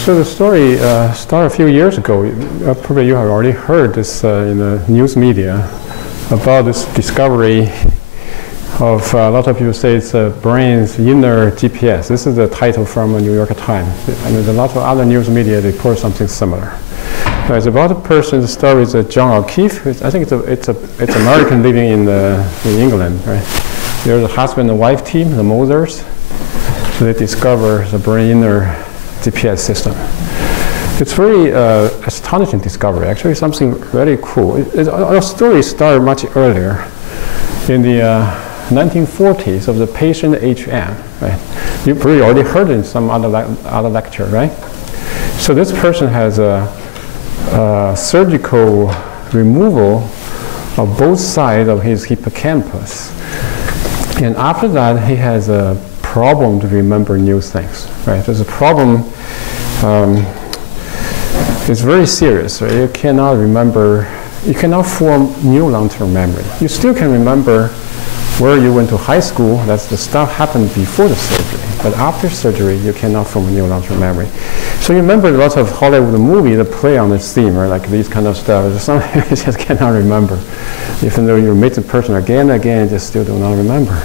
So the story started a few years ago. Probably you have already heard this in the news media about this discovery of a lot of people say it's the brain's inner GPS. This is the title from the New York Times. And there's a lot of other news media report something similar. It's about a person. The story is Zhang. I think it's American living in England, right? There's a husband and wife team, the Mosers. So they discover the brain inner GPS system. It's very astonishing discovery. Actually, something very cool. Our story started much earlier, in the 1940s, of the patient HM. Right? You probably already heard it in some other lecture, right? So this person has a surgical removal of both sides of his hippocampus, and after that he has a problem to remember new things. Right? There's a problem. It's very serious. Right? You cannot remember. You cannot form new long-term memory. You still can remember where you went to high school. That's the stuff happened before the surgery. But after surgery, you cannot form a new long-term memory. So you remember lots of Hollywood movies that play on this theme, right? Like these kind of stuff. There's something you just cannot remember. Even though you meet the person again and again, you just still do not remember.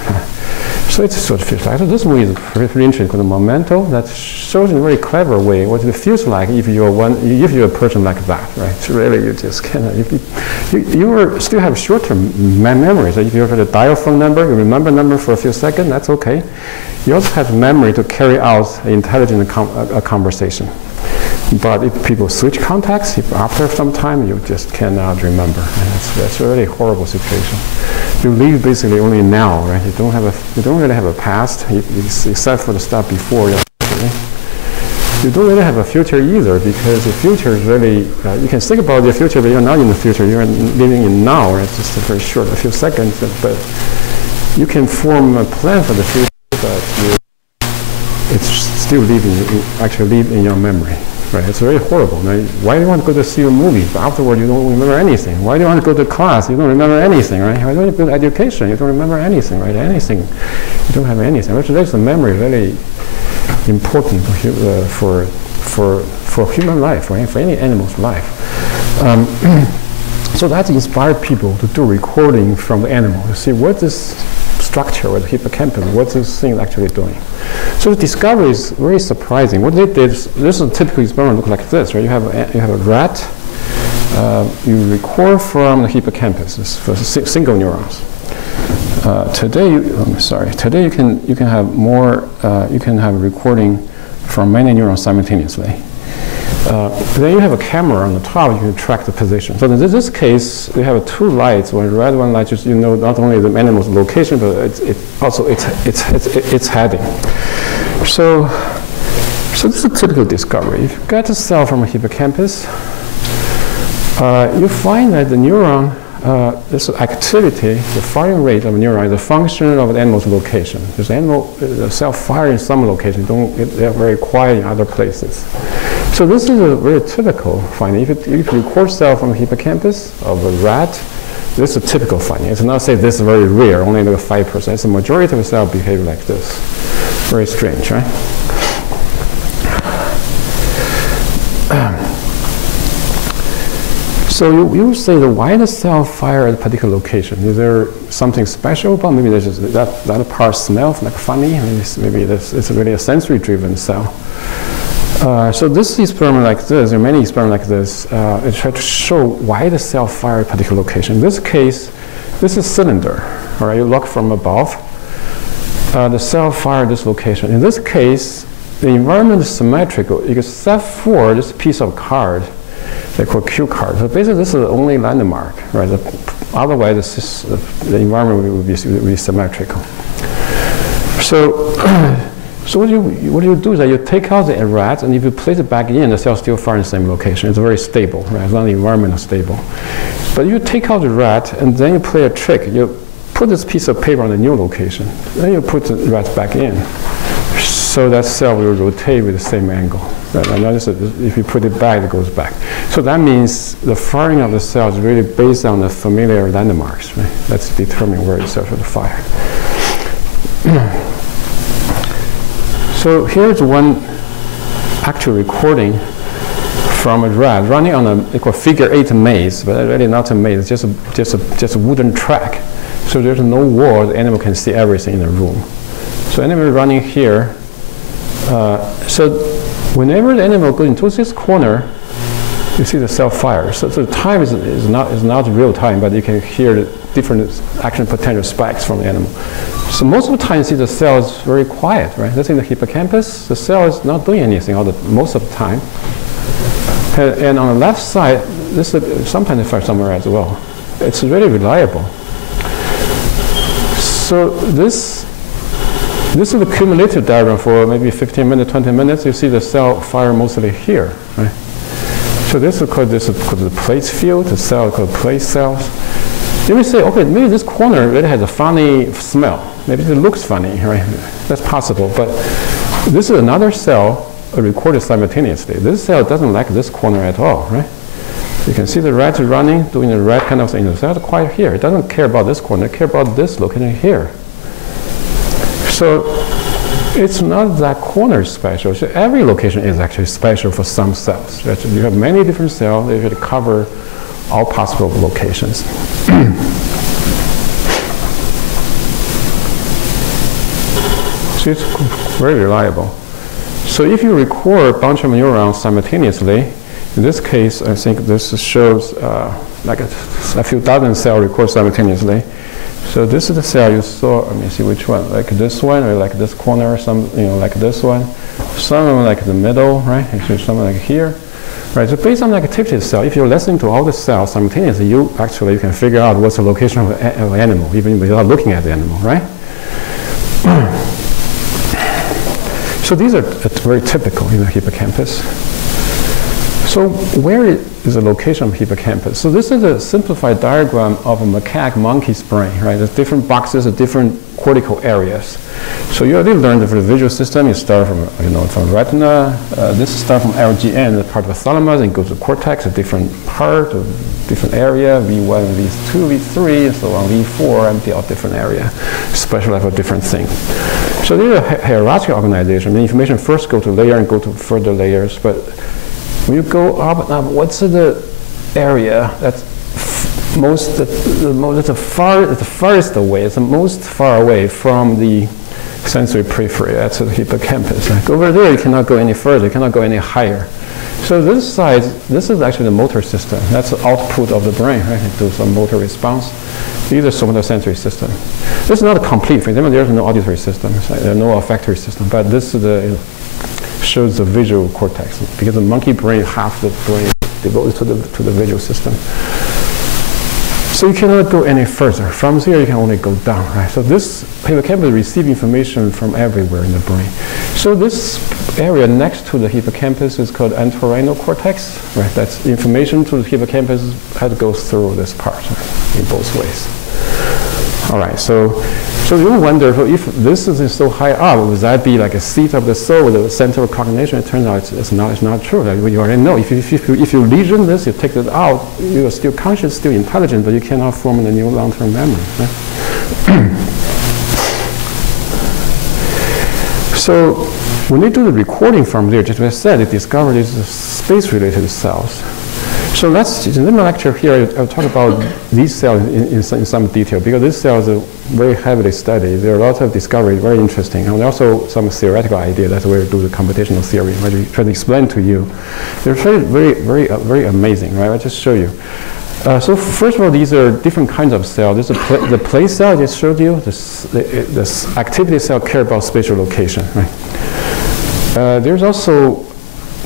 So it's sort of feels like, so this movie is pretty interesting because the Memento that shows in a very clever way what it feels like if you're a person like that, right? So really you just cannot, you still have short-term memories. If you have a dial phone number, you remember a number for a few seconds, that's okay. You also have memory to carry out intelligent conversation. But if people switch contacts, if after some time, you just cannot remember. And that's a really horrible situation. You live basically only now, right? You don't really have a past, except for the stuff before yesterday. You don't really have a future either, because the future is really, you can think about the future, but you're not in the future. You're living in now, right? It's just a very short, a few seconds. But you can form a plan for the future, but it's still actually live in your memory. Right? It's very horrible. Now, why do you want to go to see a movie? But afterward, you don't remember anything. Why do you want to go to class? You don't remember anything, right? Why do you want to go to education? You don't remember anything, right? Anything. You don't have anything. Which makes the memory really important for human life, right? For any animal's life. So that inspired people to do recording from the animal to see what this structure or the hippocampus, what's this thing actually doing. So the discovery is very surprising. What they did is, this is a typical experiment look like this, right? You have a rat, you record from the hippocampus for single neurons. Today you can have more, you can have recording from many neurons simultaneously. Then you have a camera on the top, you can track the position. So in this case, we have two lights. One red, one light, just not only the animal's location, but also its heading. So this is a typical discovery. If you get a cell from a hippocampus, you find that the neuron, this activity, the firing rate of a neuron is a function of the animal's location. The cell fire in some locations, they're very quiet in other places. So this is a very typical finding. If you record cell from the hippocampus of a rat, this is a typical finding. It's not say this is very rare, only like 5%. It's the majority of the cell behave like this. Very strange, right? So you say that why does cell fire at a particular location? Is there something special about? Maybe there's just that part smells like funny. Maybe it's really a sensory-driven cell. So this experiment like this, or many experiments like this, it try to show why the cell fire at a particular location. In this case, this is cylinder. All right, you look from above. The cell fire this location. In this case, the environment is symmetrical except for this piece of card. They call cue card. So basically, this is the only landmark, right? Otherwise, the environment would be symmetrical. So what you do is that you take out the rat, and if you place it back in, the cell still fire in the same location. It's very stable, right? It's not the environment stable. But you take out the rat, and then you play a trick. You put this piece of paper on the new location. Then you put the rat back in. So that cell will rotate with the same angle. Right? And notice that if you put it back, it goes back. So that means the firing of the cell is really based on the familiar landmarks. Right? That's determining where the cell should fire. So here's one actual recording from a rat running on a figure 8 maze, but really not a maze, just a wooden track. So there's no wall, the animal can see everything in the room. So animal running here. So whenever the animal goes into this corner, you see the cell fire. So the time is not real time, but you can hear the different action potential spikes from the animal. So most of the time, you see the cell is very quiet, right? That's in the hippocampus. The cell is not doing anything most of the time. And on the left side, this is sometimes it fires somewhere as well. It's really reliable. So this is the cumulative diagram for maybe 15 minutes, 20 minutes. You see the cell fire mostly here, right? So this is called the place field. The cell is called place cells. You may say, okay, maybe this corner really has a funny smell. Maybe it looks funny, right? That's possible. But this is another cell recorded simultaneously. This cell doesn't like this corner at all, right? You can see the rat running, doing the rat kind of thing. The cell is quiet here. It doesn't care about this corner. It cares about this location here. So it's not that corner special. So every location is actually special for some cells. You have many different cells. They should cover all possible locations. So it's very reliable. So if you record a bunch of neurons simultaneously, in this case, I think this shows like a few dozen cells record simultaneously. So this is the cell you saw. Let me see which one. Like this one, or like this corner, some like this one. Some of them like the middle, right? Actually, some like here, right? So based on the activity of the cell, if you're listening to all the cells simultaneously, you can figure out what's the location of an animal, even without looking at the animal, right? So these are very typical in the hippocampus. So where is the location of hippocampus? So this is a simplified diagram of a macaque monkey's brain, right? There's different boxes of different cortical areas. So you already learned that for the visual system, you start from, from retina. This starts from LGN, the part of the thalamus, and goes to cortex, a different part, a different area, V1, V2, V3, and so on, V4, and all different area, specialized for different things. So there's a hierarchical organization. The information first go to layer and go to further layers, but when you go up and up, what's the area that's the farthest away? It's the most far away from the sensory periphery. That's the hippocampus. Like over there, you cannot go any further. You cannot go any higher. So this side, this is actually the motor system. That's the output of the brain, right? It does some motor response. These are somatosensory system. This is not a complete thing. There's no auditory system. There's no olfactory system. But this is shows the visual cortex, because the monkey brain, half the brain devoted to the visual system. So you cannot go any further. From here, you can only go down, right? So this hippocampus receives information from everywhere in the brain. So this area next to the hippocampus is called entorhinal cortex, right? That's information to the hippocampus has to go through this part, right? In both ways. All right, so you wonder, if this is so high up, would that be like a seat of the soul with a center of cognition? It turns out it's not true. Like you already know. If you lesion this, you take it out, you are still conscious, still intelligent, but you cannot form a new long-term memory. Right? So when they do the recording from there, just as I said, they discover these space-related cells. So in the lecture here, I'll talk about these cells in some detail, because these cells are very heavily studied. There are a lot of discoveries, very interesting, and also some theoretical idea. That's where we do the computational theory, which I try to explain to you. They're very amazing, right? I'll just show you. So first of all, these are different kinds of cells. This is the place cell I just showed you. This activity cell care about spatial location, right? There's also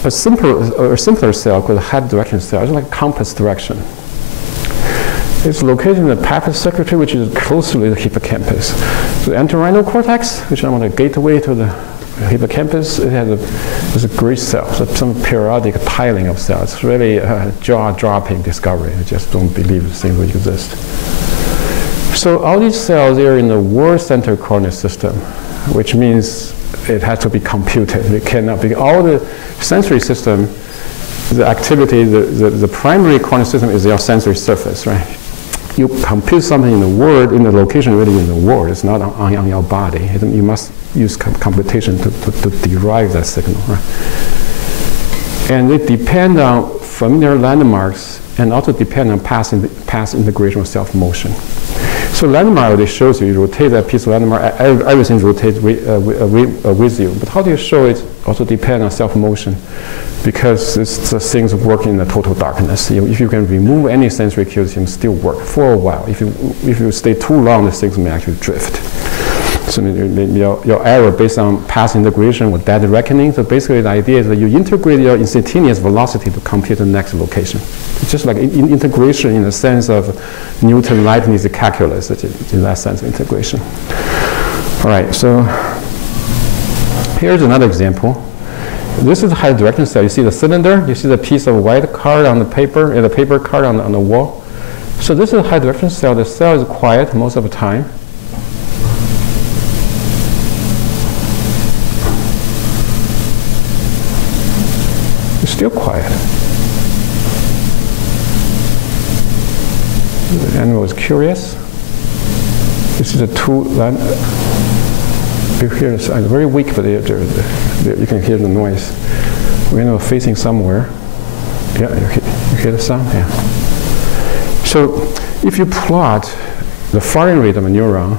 a simpler cell called the head direction cell. It's like compass direction. It's located in the papill circuitry, which is close to the hippocampus. The entorhinal cortex, which is on the gateway to the hippocampus, it has a great cell, so some periodic tiling of cells. It's really a jaw-dropping discovery. I just don't believe these things will exist. So all these cells are in the word center coordinate system, which means it has to be computed. It cannot be all the sensory system, the activity, the primary coordinate system is your sensory surface, right? You compute something in the word, in the location really in the word. It's not on your body. You must use computation to derive that signal, right? And they depend on familiar landmarks and also depend on past integration of self-motion. So landmark, it shows you rotate that piece of landmark, everything rotates with you. But how do you show it also depends on self-motion, because the things work in the total darkness. If you can remove any sensory cues, it can still work for a while. If you stay too long, the things may actually drift. So your error based on past integration with dead reckoning. So basically the idea is that you integrate your instantaneous velocity to compute the next location. It's just like integration in the sense of Newton-Leibniz calculus, in that sense of integration. All right, so here's another example. This is a high direction cell. You see the cylinder, you see the piece of white card on the paper, and the paper card on the wall. So this is a high direction cell. The cell is quiet most of the time. Still quiet. The animal is curious. This is a two line. You hear it's very weak, but you can hear the noise. The animal facing somewhere. Yeah, you hear the sound. Yeah. So if you plot the firing rate of a neuron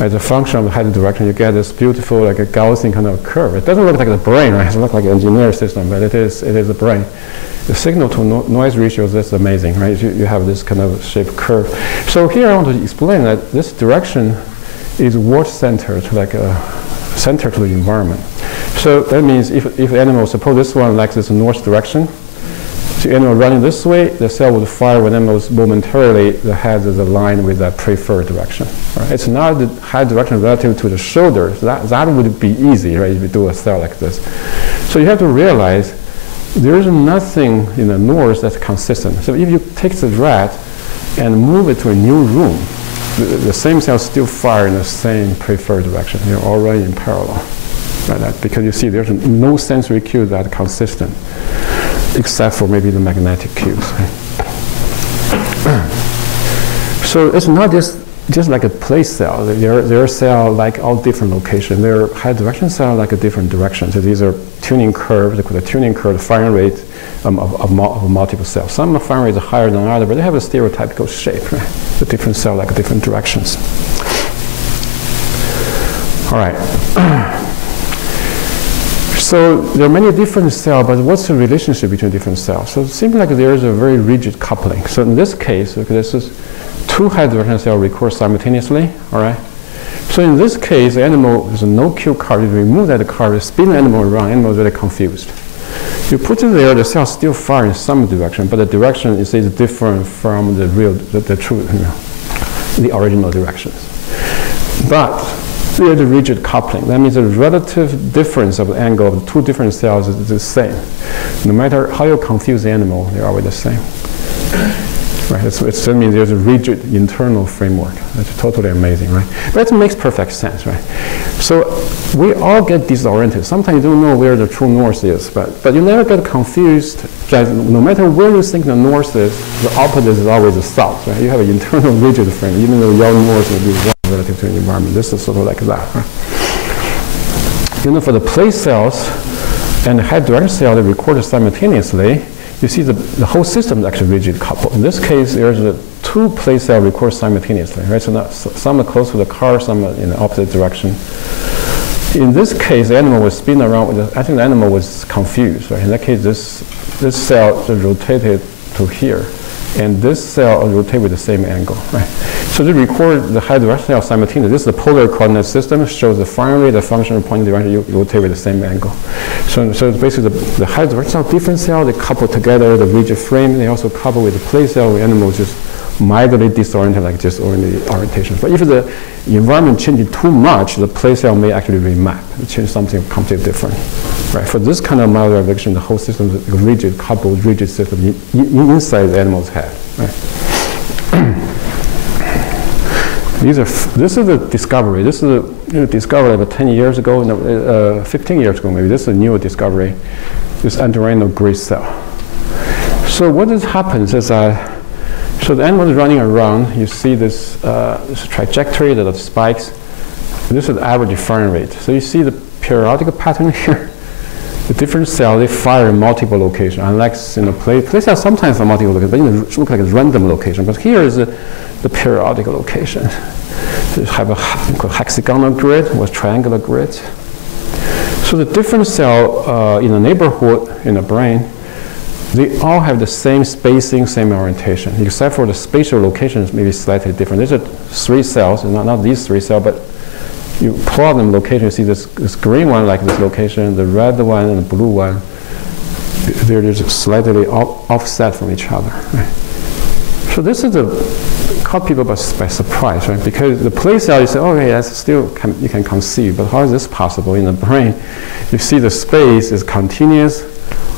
as a function of the height direction, you get this beautiful, like a Gaussian kind of curve. It doesn't look like the brain, right? It doesn't look like an engineered system, but it is the brain. The signal to noise ratio is just amazing, right? You have this kind of shaped curve. So here I want to explain that this direction is word-centered, like a center to the environment. So that means if animal, suppose this one likes this north direction, so animal running this way, the cell would fire when animals momentarily the head is aligned with the preferred direction. Right? It's not the head direction relative to the shoulders. That would be easy, right, if you do a cell like this. So you have to realize there is nothing in the north that's consistent. So if you take the rat and move it to a new room, the same cell still fire in the same preferred direction. They're all running in parallel. Right? Because you see there's no sensory cue that are consistent, except for maybe the magnetic cues. Right? So it's not just like a place cell. They're cell like all different locations. They're high direction cell like a different direction. So these are tuning curves. They call the tuning curve, the firing rate of multiple cells. Some firing rates are higher than others, but they have a stereotypical shape. Right? The different cell like different directions. All right. So there are many different cells, but what's the relationship between different cells? So it seems like there is a very rigid coupling. So in this case, okay, this is two high direction cells record simultaneously, all right? So in this case, the animal is a no cue card. You remove that card, spin the animal around, the animal is really confused. You put it there, the cell still fire in some direction, but the direction is different from the true, the original directions. But there's a rigid coupling. That means the relative difference of the angle of the two different cells is the same. No matter how you confuse the animal, they're always the same. Right? That means there's a rigid internal framework. That's totally amazing, right? But it makes perfect sense, right? So we all get disoriented. Sometimes you don't know where the true north is, but you never get confused. That no matter where you think the north is, the opposite is always the south, right? You have an internal rigid frame, even though your north will be wrong relative to the environment. This is sort of like that, right? You know, for the place cells and the high direction cell, they record simultaneously. You see the whole system is actually rigid coupled. In this case, there's two place cells record simultaneously, right? So some are close to the car, some are in the opposite direction. In this case, the animal was spin around. I think the animal was confused, right? In that case, this cell is rotated to here, and this cell rotates with the same angle, right? So they record the high direction cell simultaneously. This is the polar coordinate system. It shows the firing rate, the function of point direction, you rotate with the same angle. So it's basically the high direction cell, different cell, they couple together the rigid frame. They also couple with the place cell where animals just mildly disoriented, like just orientation. But if the environment changes too much, the place cell may actually remap. It change something completely different. Right? For this kind of mild reaction, the whole system is a rigid, coupled, rigid system inside the animal's head. Right? This is a discovery. This is a discovery about 10 years ago, 15 years ago maybe. This is a new discovery, this entorhinal gray cell. So what happens is, so the animal is running around. You see this trajectory, the spikes. This is the average firing rate. So you see the periodic pattern here. the different cells, they fire in multiple locations. Unlike in the place cells sometimes are multiple locations, but it looks like a random location. But here is the periodic location. So you have a hexagonal grid with triangular grid. So the different cell in the neighborhood in the brain, they all have the same spacing, same orientation, except for the spatial locations may be slightly different. These are 3 cells, not these 3 cells, but you plot them location, you see this green one like this location, the red one and the blue one, they're just slightly offset from each other. Right? So this is caught people by surprise, right? Because the place cell, you say, okay, that's still you can conceive, but how is this possible in the brain? You see the space is continuous,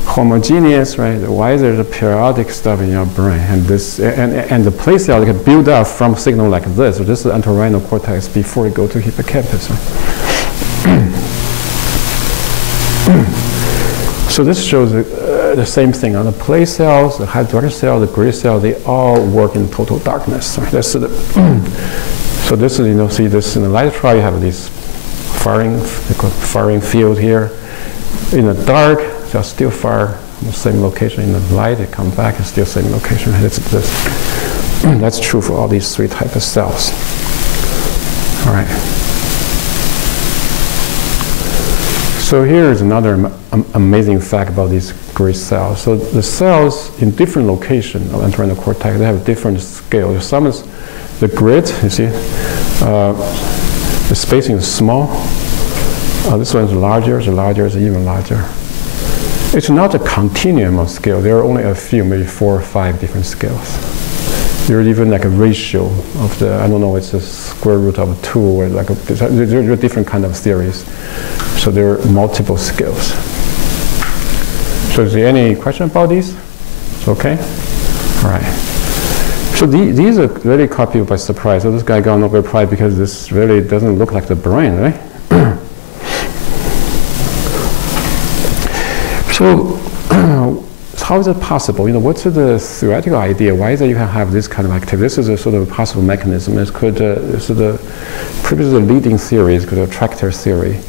homogeneous, right? Why is there the periodic stuff in your brain? And this and the place cell can build up from signal like this. So this is entorhinal cortex before it go to hippocampus. Right? So this shows the same thing. On the place cells, the high direction cell, the grid cell, they all work in total darkness. Right? That's the so this is, see this in the light trial, you have this firing field here. In the dark, they'll still fire in the same location. In the light, they come back, it's still same location. That's true for all these 3 types of cells. All right. So here is another amazing fact about these grid cells. So the cells in different locations of entorhinal cortex, they have different scales. Some is the grid, you see, the spacing is small. This one is larger, it's even larger. It's not a continuum of scale. There are only a few, maybe 4 or 5 different scales. There's even like a ratio of the, I don't know, it's a square root of 2, or like there are different kind of theories. So there are multiple scales. So is there any question about these? It's okay? All right. So these are really caught people by surprise. So this guy got Nobel Prize because this really doesn't look like the brain, right? So how is it possible? What's the theoretical idea? Why is it you can have this kind of activity? This is a sort of possible mechanism. This is the previously leading theory, it's called the attractor theory.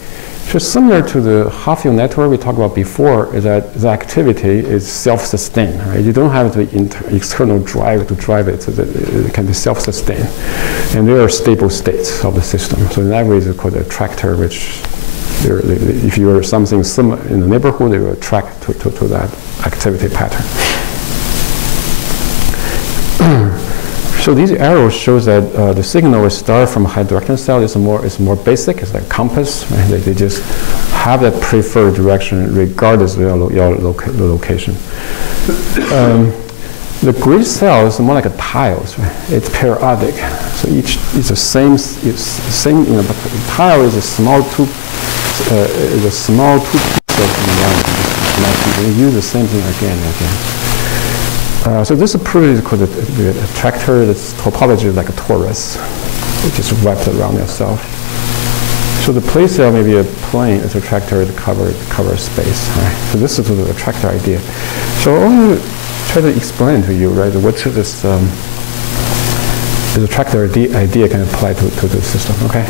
So similar to the half-field network we talked about before, is that the activity is self-sustained. Right? You don't have the external drive to drive it, so that it can be self-sustained. And there are stable states of the system. So in that way, it's called the attractor, which if you are something similar in the neighborhood, they will attract to that activity pattern. So these arrows shows that the signal will start from a high direction cell. It's more basic. It's like a compass. Right? They just have that preferred direction regardless of your location. The grid cell is more like a tiles. Right? It's periodic. So it's the same. But the tile is a small tube. Is a small tube piece of reality. We use the same thing again and again. So this is pretty called the attractor. Its topology is like a torus, which is wrapped around yourself. So the place cell may be a plane, it's attractor to cover space. Right? So this is the attractor idea. So I want to try to explain to you, right, what this attractor idea can apply to the system. Okay.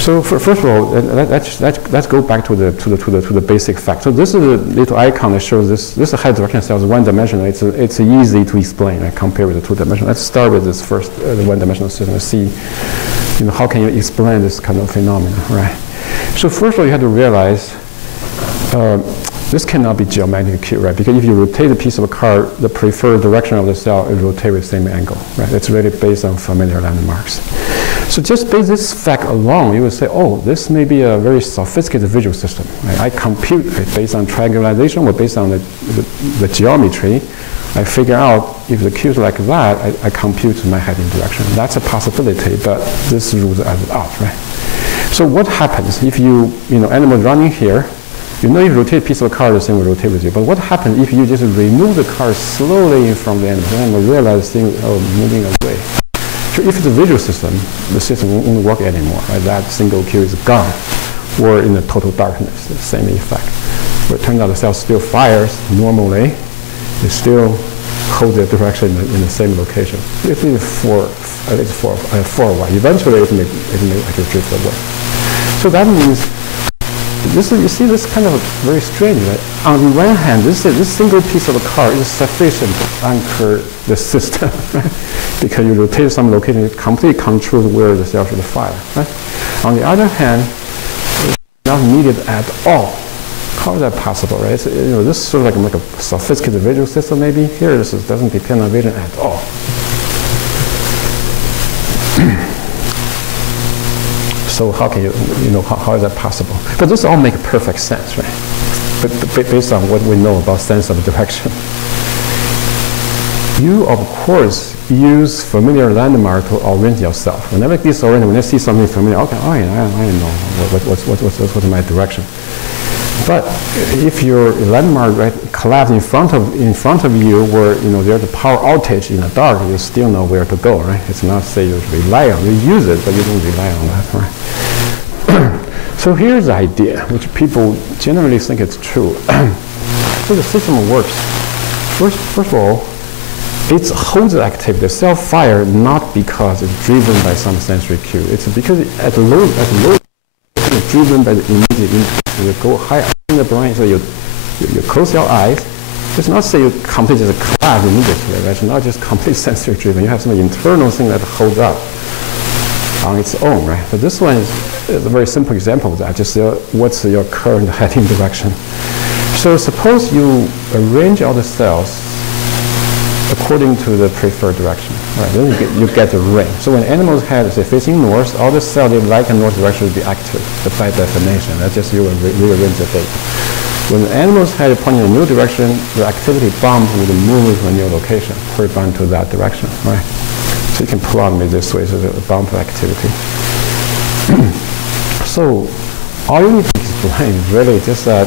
So first of all, let's go back to the basic fact. So this is a little icon that shows this. This is a high direction cell, one-dimensional. It's easy to explain, right, compared with the two-dimensional. Let's start with this first one-dimensional system and see, how can you explain this kind of phenomenon, right? So first of all, you have to realize this cannot be geometrically acute, right? Because if you rotate a piece of a car, the preferred direction of the cell is rotate with the same angle, right? It's really based on familiar landmarks. So just based this fact alone, you would say, oh, this may be a very sophisticated visual system. Right? I compute based on triangulation or based on the geometry. I figure out if the cube is like that, I compute my heading direction. That's a possibility, but this rules it out, right? So what happens if animal running here, if you rotate a piece of a car, the thing will rotate with you. But what happens if you just remove the car slowly from the animal, realize things are moving away? So if it's a visual system, the system won't work anymore. Right? That single cube is gone, or in the total darkness, the same effect. But it turns out the cell still fires normally. It still holds the direction in the same location. If it's for at least for a while. Eventually, it may actually drift away. So that means this is, you see, this kind of very strange. Right? On the one hand, this single piece of a car is sufficient to anchor the system, right? Because you rotate some location, it completely controls where the cell should fire. Right? On the other hand, it's not needed at all. How is that possible, right? So, this is sort of like a sophisticated visual system maybe. Here, this doesn't depend on vision at all. So how can how is that possible? But this all makes perfect sense, right? But based on what we know about sense of direction. You, of course, use familiar landmark to orient yourself. Whenever you disorient, when you see something familiar, okay, I know what's my direction. But if your landmark collapses in front of you, where there's a power outage in the dark, you still know where to go, right? It's not say you rely on, you use it, but you don't rely on that, right? So here's the idea, which people generally think it's true. So the system works. First of all, it holds the activity, the cell fire, not because it's driven by some sensory cue. It's because at the low it's driven by the immediate input. You go high up in the brain, so you close your eyes. It's not say you completely just collapse immediately, right? It's not just complete sensory driven. You have some internal thing that holds up on its own, right? But this one is a very simple example of that. Just what's your current heading direction. So suppose you arrange all the cells according to the preferred direction, right? Then you get the ring. So when animals' head is facing north, all the cells in right and north direction will be active. But by definition, that's just you rearrange the data. When the animal's head is pointing in a new direction, the activity bomb will move to a new location, correspond to that direction, right? So you can plot me this way, so the bump activity. So all you need to explain is really just that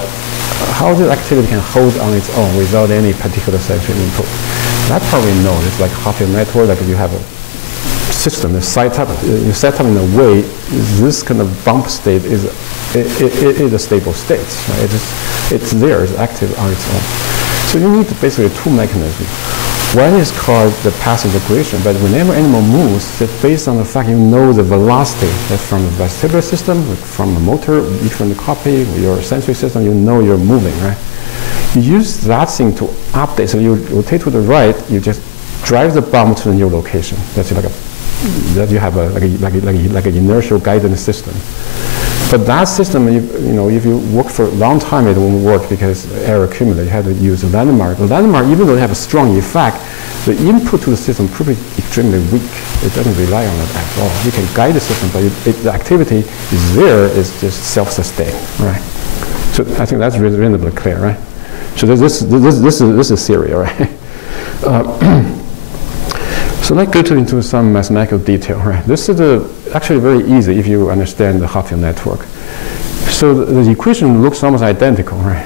how this activity can hold on its own without any particular sensory input. That part we know. It's like Hopfield network, like you have a system that's set up in a way, this kind of bump state is a stable state. Right? It's there, it's active on its own. So you need basically two mechanisms. One is called the passive regulation, but whenever animal moves, it's based on the fact you know the velocity that's from the vestibular system, from the motor, from the copy, your sensory system, you know you're moving, right? You use that thing to update. So you rotate to the right, you just drive the bump to the new location. That's like that you have like an inertial guidance system. But that system, if you work for a long time, it won't work because error accumulates. You have to use a landmark. The landmark, even though they have a strong effect, the input to the system probably extremely weak. It doesn't rely on it at all. You can guide the system, but the activity is there. It's just self-sustained, right? So I think that's reasonably clear, right? So this is theory, all right? So let's go into some mathematical detail, right? This is actually very easy if you understand the Hopfield network. So the equation looks almost identical, right?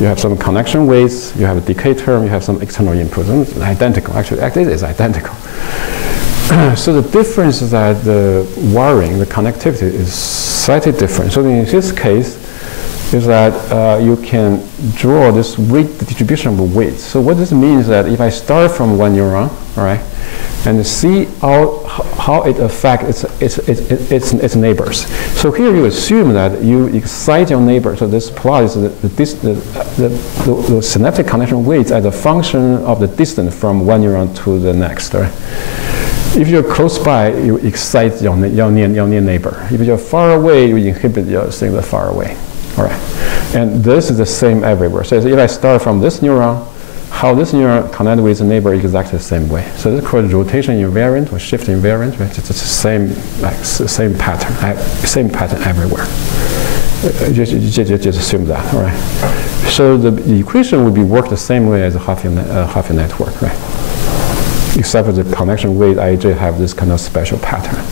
You have some connection weights, you have a decay term, you have some external input. It's identical. Actually, it is identical. So the difference is that the wiring, the connectivity is slightly different. So in this case, is that you can draw this weight distribution of weights. So what this means is that if I start from one neuron, all right, and see how it affects its neighbors. So here you assume that you excite your neighbor. So this plot is the synaptic connection weights as a function of the distance from one neuron to the next. Right? If you're close by, you excite your near neighbor. If you're far away, you inhibit your thing that's far away. All right, and this is the same everywhere. So if I start from this neuron, how this neuron connects with the neighbor is exactly the same way. So this is called rotation invariant or shift invariant. Right? It's the same pattern everywhere. Just assume that. All right. So the equation would be worked the same way as a Hopfield network, right? Except for the connection weight, IJ have this kind of special pattern.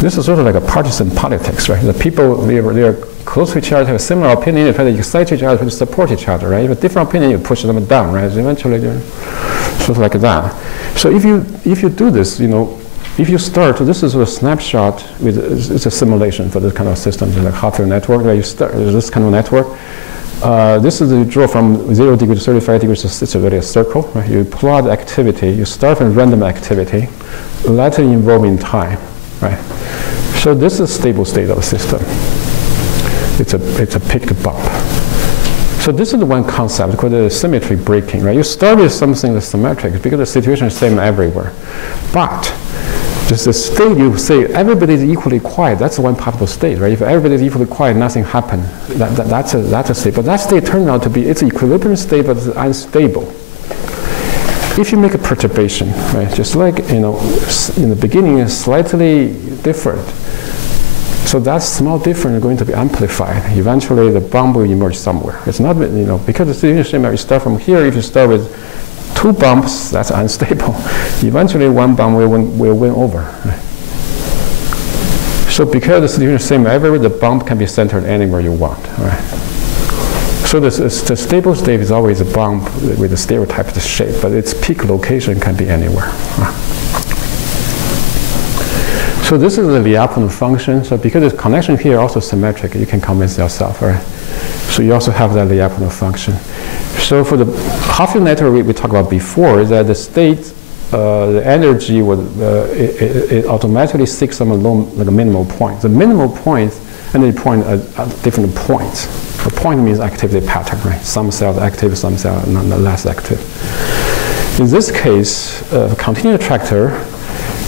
This is sort of like a partisan politics, right? The people, they are close to each other, have a similar opinion, they try to excite each other, to support each other, right? If a different opinion, you push them down, right? So eventually, they're sort of like that. So if you do this, if you start, so this is a snapshot with, it's a simulation for this kind of system, like Hopfield network, where you start, this kind of network. This is the draw from 0 degree to 35 degrees. It's really a circle. Right? You plot activity. You start from random activity, let it evolve in time. Right? So this is a stable state of the system. It's a peaked bump. So this is the one concept called the symmetry breaking. Right? You start with something that's symmetric because the situation is the same everywhere. But just the state you say everybody is equally quiet, that's one possible state, right? If everybody is equally quiet, nothing happened. That's a state. But that state turned out to be, it's an equilibrium state, but it's unstable. If you make a perturbation, right, just like, in the beginning it's slightly different. So that small difference is going to be amplified. Eventually the bump will emerge somewhere. It's not, because the situation, you start from here, if you start with 2 bumps, that's unstable. Eventually, 1 bump will win over. Right? So because the situation is the same everywhere, the bump can be centered anywhere you want. Right? So the stable state is always a bump with a stereotyped shape, but its peak location can be anywhere. Right? So this is the Lyapunov function. So because the connection here also symmetric, you can convince yourself. Right? So you also have that Lyapunov function. So for the Hopfield network we talked about before, is that the state, the energy would it automatically seeks some like a minimal point. The minimal point, energy point at different points. A point means activity pattern, right? Some cells active, some cells not less active. In this case, continuous attractor.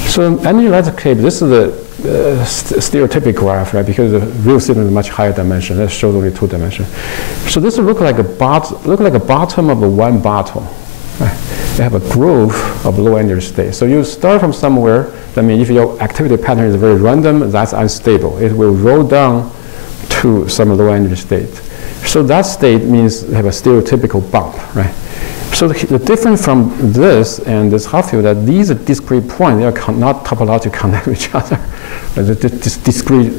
So energy landscape. This is the stereotypic graph, right? Because the real system is much higher dimension. That shows only 2 dimensions. So this will look like a bottom of one bottle. Right? You have a groove of low energy state. So you start from somewhere. That means if your activity pattern is very random, that's unstable. It will roll down to some low energy state. So that state means you have a stereotypical bump, right? So the difference from this and this Hopfield that these are discrete points, they are not topologically connected with each other. This discrete,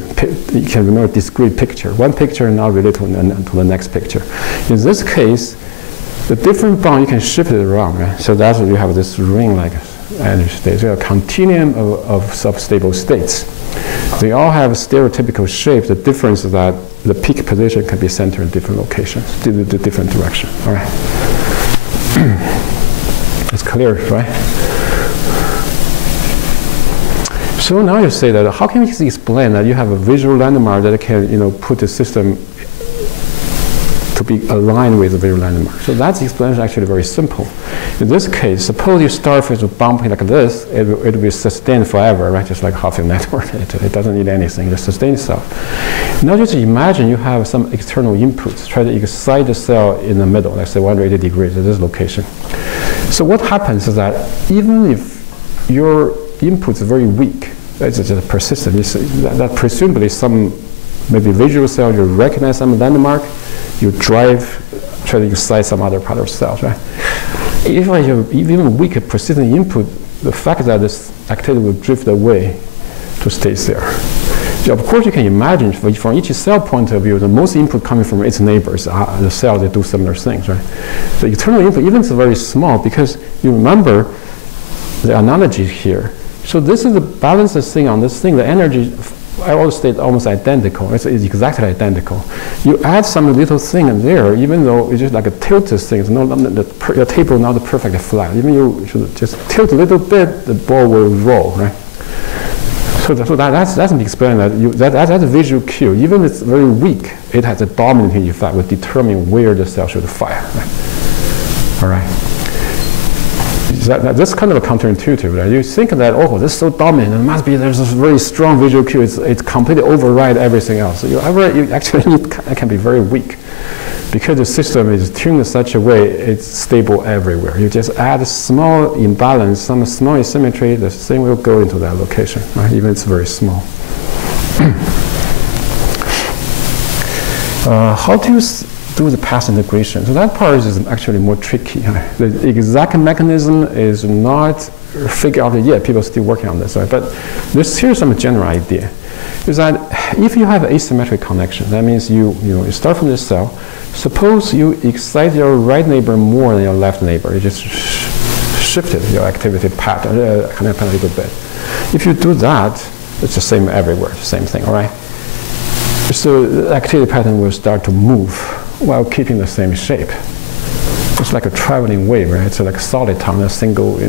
you can remember discrete picture. One picture now related to the next picture. In this case, the different bond you can shift it around. Right? So that's why you have this ring-like energy state. So you have a continuum of sub-stable states. They all have stereotypical shape. The difference is that the peak position can be centered in different locations, the different direction. All right. It's clear, right? So now you say that how can we explain that you have a visual landmark that can put the system to be aligned with the visual landmark? So that explanation is actually very simple. In this case, suppose you start with a bump like this, it will be sustained forever, right? Just like Hopfield network. It doesn't need anything, it sustains itself. Now just imagine you have some external inputs. Try to excite the cell in the middle, let's say 180 degrees at this location. So what happens is that even if your input is very weak, it's just persistent, that presumably some maybe visual cell, you recognize some landmark, you try to excite some other part of the cells, right? If I have even weaker persistent input, the fact that this activity will drift away to stays there. So of course you can imagine from each cell point of view, the most input coming from its neighbors, the cells that do similar things, right? The external input, even if it's very small, because you remember the analogy here. So this is the balance thing on this thing, the energy, all stay almost identical. It's exactly identical. You add some little thing in there, even though it's just like a tilted thing. It's the table is not perfectly flat. Even you should just tilt a little bit, the ball will roll, right? So that's an experiment that's a visual cue. Even if it's very weak, it has a dominating effect, will determine where the cell should fire. Right? All right. That's kind of a counterintuitive, right? You think that, oh, this is so dominant, it must be there's a very strong visual cue, it's completely override everything else. So you actually it can be very weak because the system is tuned in such a way it's stable everywhere. You just add a small imbalance, some small asymmetry, the thing will go into that location, right? Even if it's very small. How do you do the path integration? So that part is actually more tricky. The exact mechanism is not figured out yet. People are still working on this, right? But here's some general idea. Is that if you have asymmetric connection, that means you start from this cell. Suppose you excite your right neighbor more than your left neighbor. You just shifted your activity pattern a little bit. If you do that, it's the same everywhere, the same thing, all right? So the activity pattern will start to move while keeping the same shape. It's like a traveling wave, right? It's like a solid on a single,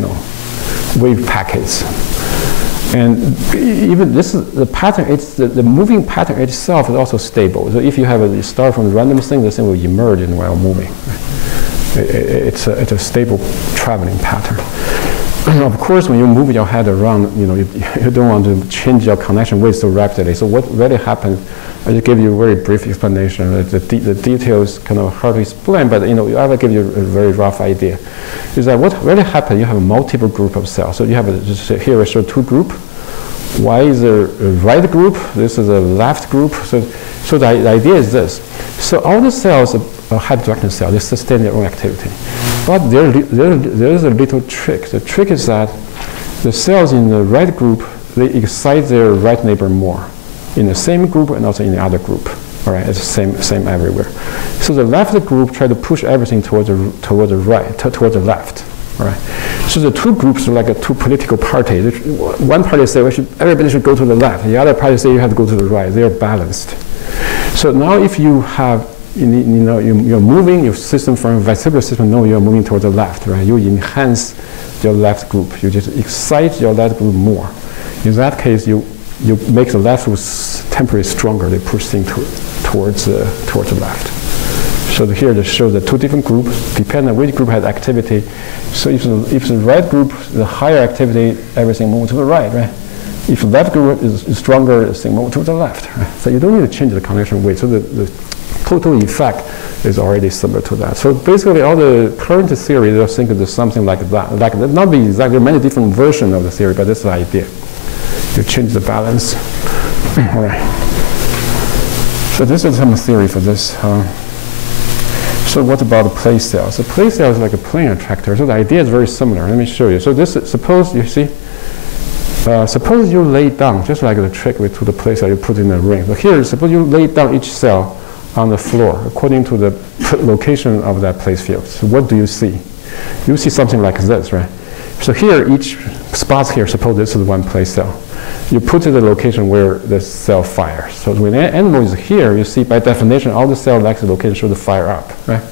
wave packets. And even this is the pattern. It's the moving pattern itself is also stable. So if you have you start from a random thing, the thing will emerge while moving. It's a stable traveling pattern. Of course, when you move your head around, you don't want to change your connection weight so rapidly. So what really happens? I just give you a very brief explanation. The details kind of hard to explain, but I will give you a very rough idea. Is that what really happens? You have a multiple group of cells. So you have here I show two groups. Y is a right group. This is a left group. So the idea is this. So all the cells are hyperdirectional cells. They sustain their own activity. But there is a little trick. The trick is that the cells in the right group, they excite their right neighbor more in the same group and also in the other group. All right, it's the same everywhere. So the left group try to push everything towards the right, towards the left. All right. So the two groups are like two political parties. One party say everybody should go to the left. The other party say you have to go to the right. They are balanced. So now if you have you're moving your system from a vestibular system, no, you're moving towards the left, right? You enhance your left group. You just excite your left group more. In that case, you make the left group temporarily stronger. They push things towards the left. So here they show the two different groups, depending on which group has activity. So if the right group, the higher activity, everything moves to the right, right? If the left group is stronger, everything moves to the left. Right? So you don't need to change the connection weight. So the total effect is already similar to that. So basically, all the current theory, they'll think there's something like that. Like not be exact. There are many different versions of the theory, but that's the idea. You change the balance. All right. So this is some theory for this. So what about the place cell? So place cell is like a plane attractor. So the idea is very similar. Let me show you. So this, suppose you see, suppose you lay down, just like the trick with the place cell you put in a ring. So here, suppose you lay down each cell on the floor according to the location of that place field. So what do you see? You see something like this, right? So here, each spot here, suppose this is one place cell. You put it in the location where the cell fires. So when an animal is here, you see by definition, all the cell likes the location should fire up, right?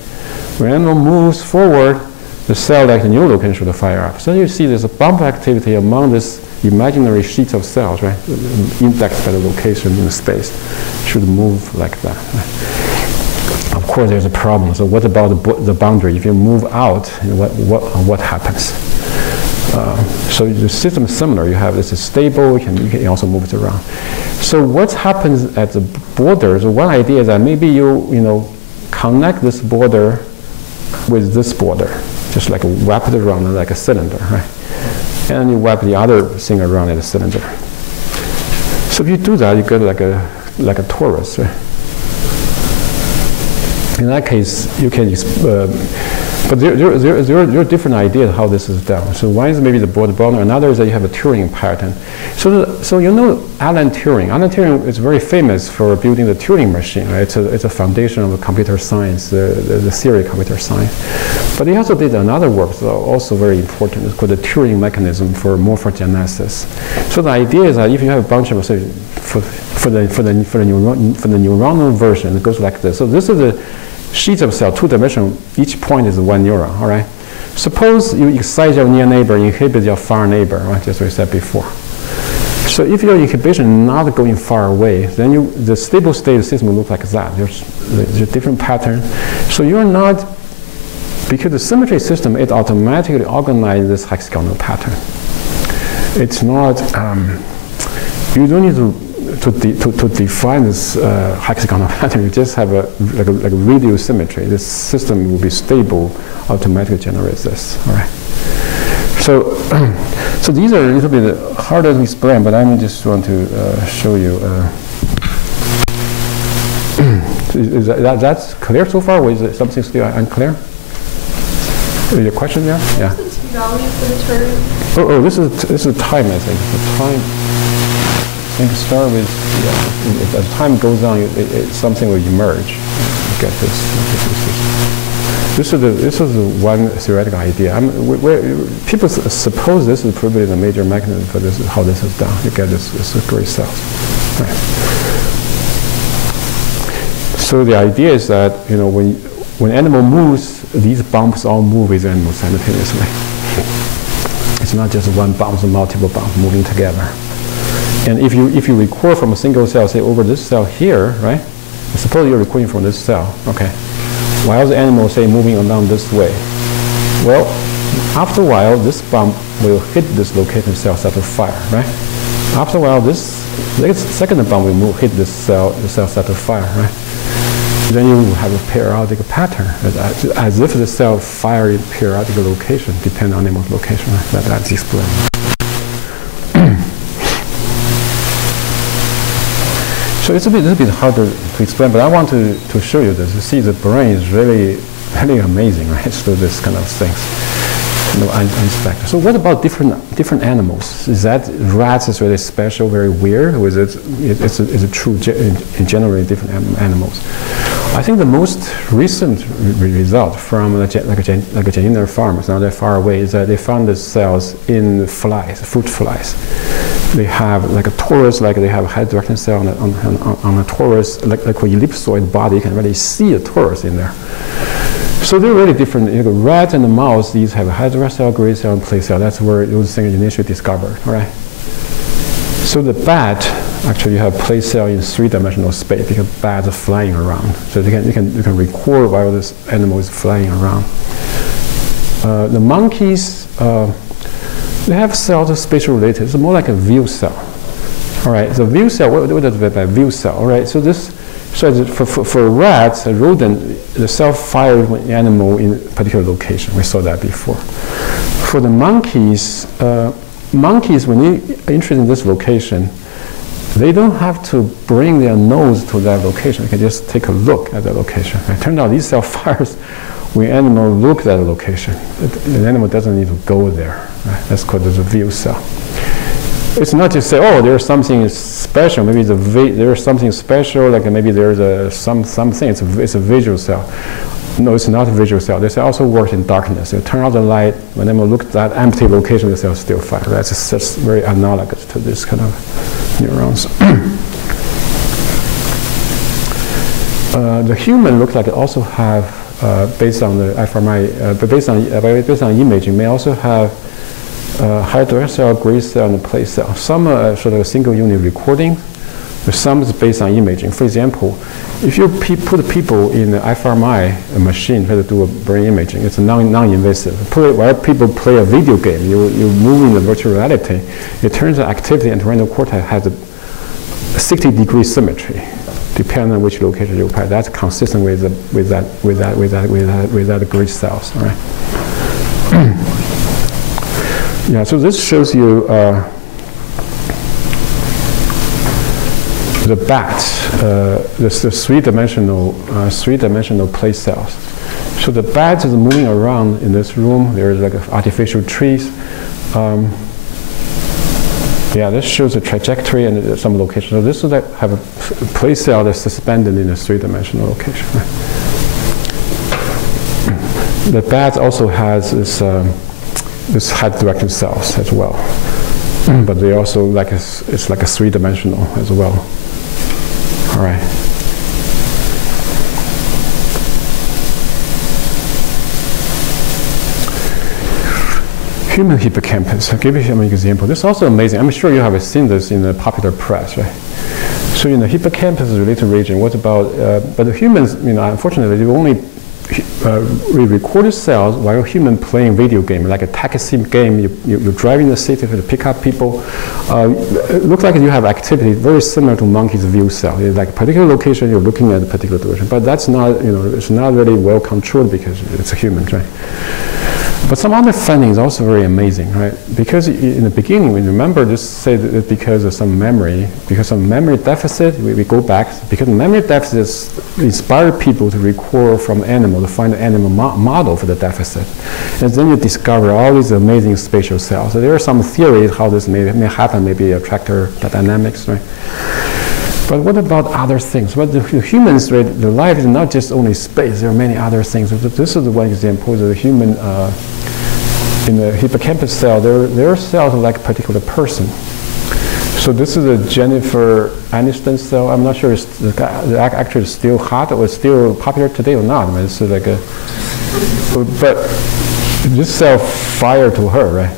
When an animal moves forward, the cell likes the new location should fire up. So you see there's a bump activity among this imaginary sheets of cells, right? Indexed by the location in the space should move like that. Right? Of course, there's a problem. So what about the boundary? If you move out, what happens? So the system is similar. You have this is stable. You can also move it around. So what happens at the border? So one idea is that maybe you connect this border with this border, just like wrap it around like a cylinder, right? And you wrap the other thing around the cylinder. So if you do that, you get like a torus, right? In that case, you can. But there are different ideas how this is done. So one is maybe the border boundary. Another is that you have a Turing pattern. So Alan Turing. Alan Turing is very famous for building the Turing machine. Right? It's a foundation of computer science, the theory of computer science. But he also did another work, also very important. It's called the Turing mechanism for morphogenesis. So the idea is that if you have a bunch of for the neuronal version, it goes like this. So this is the sheets of cell, two-dimensional, each point is one neuron, all right? Suppose you excite your near neighbor, inhibit your far neighbor, right, just as we said before. So if your inhibition is not going far away, then the stable state system will look like that. There's a different pattern. So you're not, because the symmetry system, it automatically organizes this hexagonal pattern. It's not, you don't need to define this hexagonal pattern. You just have like a radial symmetry. This system will be stable, automatically generates this. All right. So these are a little bit harder to explain, but I just want to show you. That's clear so far, or is it something still unclear? Your question there? Yeah. What's the t-value for the term? This is time, I think. The time. I think start with, as time goes on, something will emerge. You get this. This is the one theoretical idea. People suppose this is probably the major mechanism for this, how this is done. You get this great cells. Right. So the idea is that when animal moves, these bumps all move with the animal simultaneously. It's not just one bump, it's multiple bumps moving together. And if you record from a single cell, say over this cell here, right? Suppose you're recording from this cell, okay? While the animal, say, moving along this way. Well, after a while, this bump will hit this location cell, start to fire, right? After a while, this second bump will hit this cell, the cell start to fire, right? Then you have a periodic pattern, as if the cell fire in periodic location, depending on animal's location. Right? That's explained. So it's a little bit harder to explain, but I want to show you this. You see, the brain is really amazing, right? So this kind of things. Unexpected. So what about different animals? Is that rats is really special, very weird, or is it true in generally different animals? I think the most recent result from like a Janina farm, it's not that far away, is that they found the cells in flies, fruit flies. They have like a torus, like they have a high direction cell on a torus, like an ellipsoid body. You can really see a torus in there. So they're really different. The rat and the mouse, these have a hydra cell, gray cell, and place cell. That's where those things initially discovered, all right? So the bat, actually you have place cell in three-dimensional space because bats are flying around. So you can record while this animal is flying around. The monkeys, they have cells that are spatial related. It's more like a view cell. All right, so view cell, what does it mean by view cell? All right, so for rats, a rodent, the cell fires an animal in a particular location. We saw that before. For the monkeys, when they're interested in this location, they don't have to bring their nose to that location. They can just take a look at that location. It turns out these cell fires when animal look at the location. The animal doesn't need to go there. Right? That's called the view cell. It's not just say, oh, there's something special. Maybe there's something special, like maybe there's something. It's a visual cell. No, it's not a visual cell. This cell also works in darkness. You turn off the light, when they look at that empty location, the cell still fire. That's just very analogous to this kind of neurons. The human looks like it also have, based on the fMRI, but based on imaging, may also have hydra cell, gray cell, and place cell. Some are sort of a single unit recording, but some is based on imaging. For example, if you put people in an fMRI machine try to do a brain imaging, it's non-invasive. While people play a video game, you move in the virtual reality, it turns out activity and renal cortex has a 60-degree symmetry, depending on which location you apply. That's consistent with that gray cells. All right. Yeah, so this shows you the bats, the three-dimensional place cells. So the bat is moving around in this room. There's like artificial trees. Yeah, this shows the trajectory and some location. So this is like have a place cell that's suspended in a three-dimensional location. Right? The bat also has this high direction cells as well, but they also like it's like a three-dimensional as well. All right. Human hippocampus. I'll give you an example. This is also amazing. I'm sure you have seen this in the popular press, right? So in the hippocampus related region, what about? But the humans, unfortunately, they only we recorded cells while human playing video game, like a taxi game. You're driving the city to pick up people. It looks like you have activity very similar to monkey's view cell. It's like a particular location, you're looking at a particular direction. But that's not, it's not really well controlled because it's a human, right? But some other findings also very amazing, right? Because in the beginning, we remember just say that because of some memory deficit, we go back, because memory deficits inspire people to record from animal, to find the animal model for the deficit. And then you discover all these amazing spatial cells. So there are some theories how this may happen, maybe attractor dynamics, right? But what about other things? Well, the humans, right, the life is not just only space. There are many other things. This is one example. The human, in the hippocampus cell, there are cells like a particular person. So So this is a Jennifer Aniston cell. I'm not sure if the actor is still hot or still popular today or not. I mean, it's like a, but this cell fired to her, right?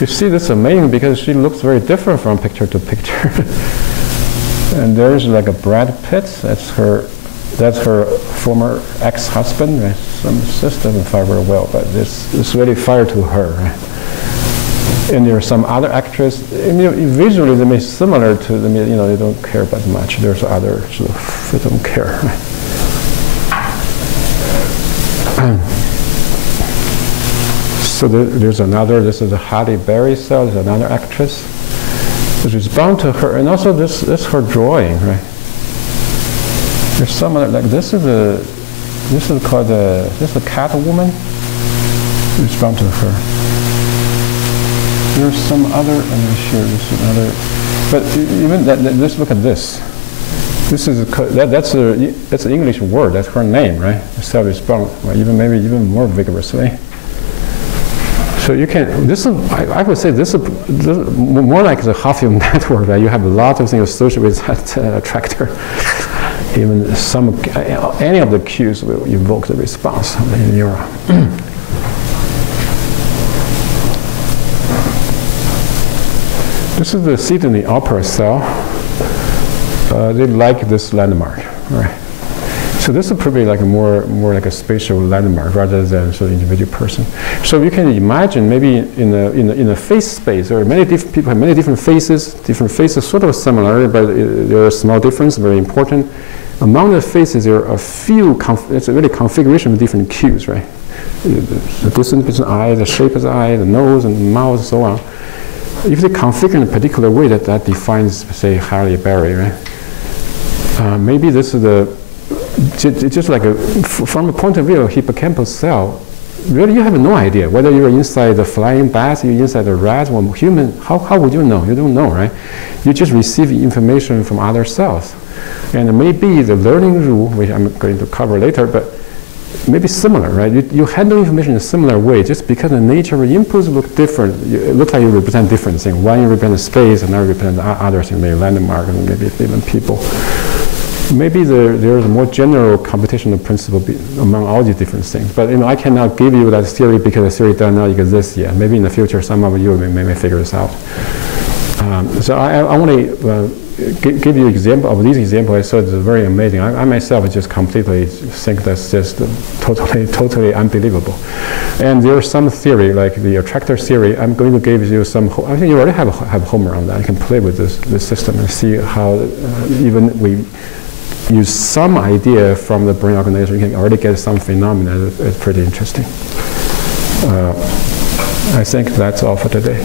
You see, this is amazing because she looks very different from picture to picture. And there's like a Brad Pitt. That's her former ex-husband, right? Some sister doesn't fire very well, but this really fired to her, right? And there are some other actresses. Visually, they may be similar to them. They don't care that much. There's others who don't care. Right? So there's another. This is a Halle Berry cell. There's another actress, which is bound to her. And also, this is her drawing, right? There's some other, like this is called this is a Catwoman. It's bound to her. There's some other, I'm not sure, this is another, but even let's look at this. This is that's an English word. That's her name, right? Self-response, right? Maybe even more vigorously. So you can. This is, I would say, this is more like the Hopfield network. Right? You have a lot of things associated with that attractor. Even any of the cues will evoke the response of the neuron. This is the Sydney Opera cell. They like this landmark, right? So this is probably like more like a spatial landmark rather than sort of individual person. So you can imagine maybe in a face space, there are many different people have many different faces. Different faces sort of similar, but there are small differences, very important. Among the faces, there are a few. It's a really configuration of different cues, right? The distance between the eye, the shape of the eye, the nose and the mouth, and so on. If they configure in a particular way, that defines, say, Halle Berry, right? Maybe this is just like from the point of view of hippocampal cell, really you have no idea whether you're inside the flying bat, you're inside the rat, or human. How would you know? You don't know, right? You just receive information from other cells. And maybe the learning rule, which I'm going to cover later, but maybe similar, right? You handle information in a similar way just because the nature of the inputs look different. It looks like you represent different things. One you represent space, another represent other things, maybe landmark, and maybe even people. Maybe there's a more general computational principle among all these different things. But I cannot give you that theory because the theory does not exist yet. Maybe in the future some of you may figure this out. So I only give you example of these examples. I thought it's very amazing. I myself just completely think that's just totally unbelievable. And there's some theory, like the attractor theory. I'm going to give you some. I think you already have homework on that. You can play with this system and see how even we use some idea from the brain organization, you can already get some phenomena. It's pretty interesting. I think that's all for today.